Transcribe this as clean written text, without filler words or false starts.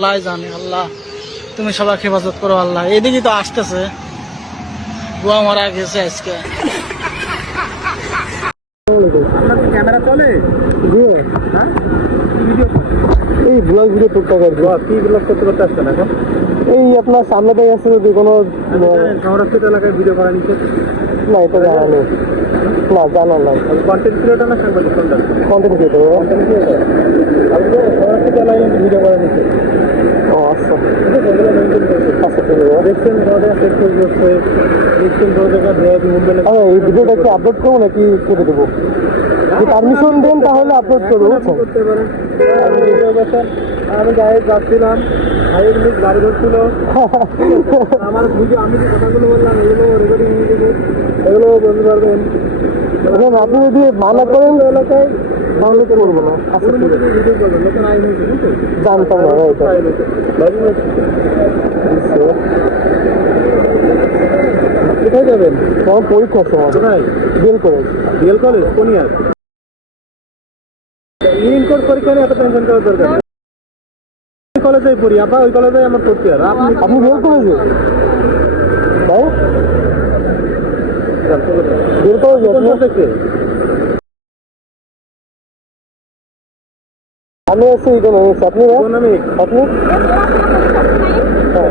আল্লাহ জানে। আল্লাহ তুমি সবাইকে হেফাজত করো আল্লাহ। এদিকে তো আসতেছে, গোয়া মারা গেছে আজকে। আপনার কি ক্যামেরা চলে? হ্যাঁ, এই ব্লগ ভিডিও টুকটাক আর কি ব্লগ করতে করতে আসছেন এখন? এই আপনার সামনে দিয়ে আসছে যদি কোনো সংরক্ষিত এলাকায় ভিডিও করা নিষেধ। না, এটা জানা নেই, না জানা নাই। কন্টেন্ট ক্রিয়েটর না সাংবাদিক কোনটা? Content creator. Content creator. আপনি সংরক্ষিত এলাকায় ভিডিও করা নিষেধ। ও আচ্ছা এগুলো মেনটেন করছে। আচ্ছা, ঠিক আছে। দেখছেন আমাদের ফেসবুক করছে, দেখছেন কোনো জায়গায় ভিআইপি মুভমেন্ট। এই ভিডিওটা কি আপলোড করবো নাকি কেটে দেবো? যদি পারমিশন দেন তাহলে আপলোড করবো, বুঝছেন? করতে পারেন। আমি গাড়ি যাচ্ছিলাম, ভাইয়ের মিনিট গাড়ি ধরছিল, আমার ভিডিও আমি যে কথাগুলো বললাম এগুলো রেকর্ডিং হয়ে যাবে, এগুলো বলতে পারবেন। এখন আপনি যদি মানা করেন এলাকায় তাহলে করবো না। আচ্ছা, ঠিক আছে। ভিডিও করবেন, নতুন আইন হয়েছে কিন্তু জানতাম না এটা। কোথায় যাবেন? আমার পরীক্ষা আছে, আমার কোথায়? Bell college. ডিএল কলেজ কোন ইয়ার? ইন কোর্স পরীক্ষা নিয়ে এত টেনশন করার দরকার নেই। কলেজেই পড়ি আপা, ওই কলেজেই আমার পড়তে আর আপনি বেল কলেজে? ভাই বেল কলেজে কোন সাবজেক্টে? আমি আছি ইকোনমিক্স। আপনি? ইকোনমিক। আপনি? হ্যাঁ।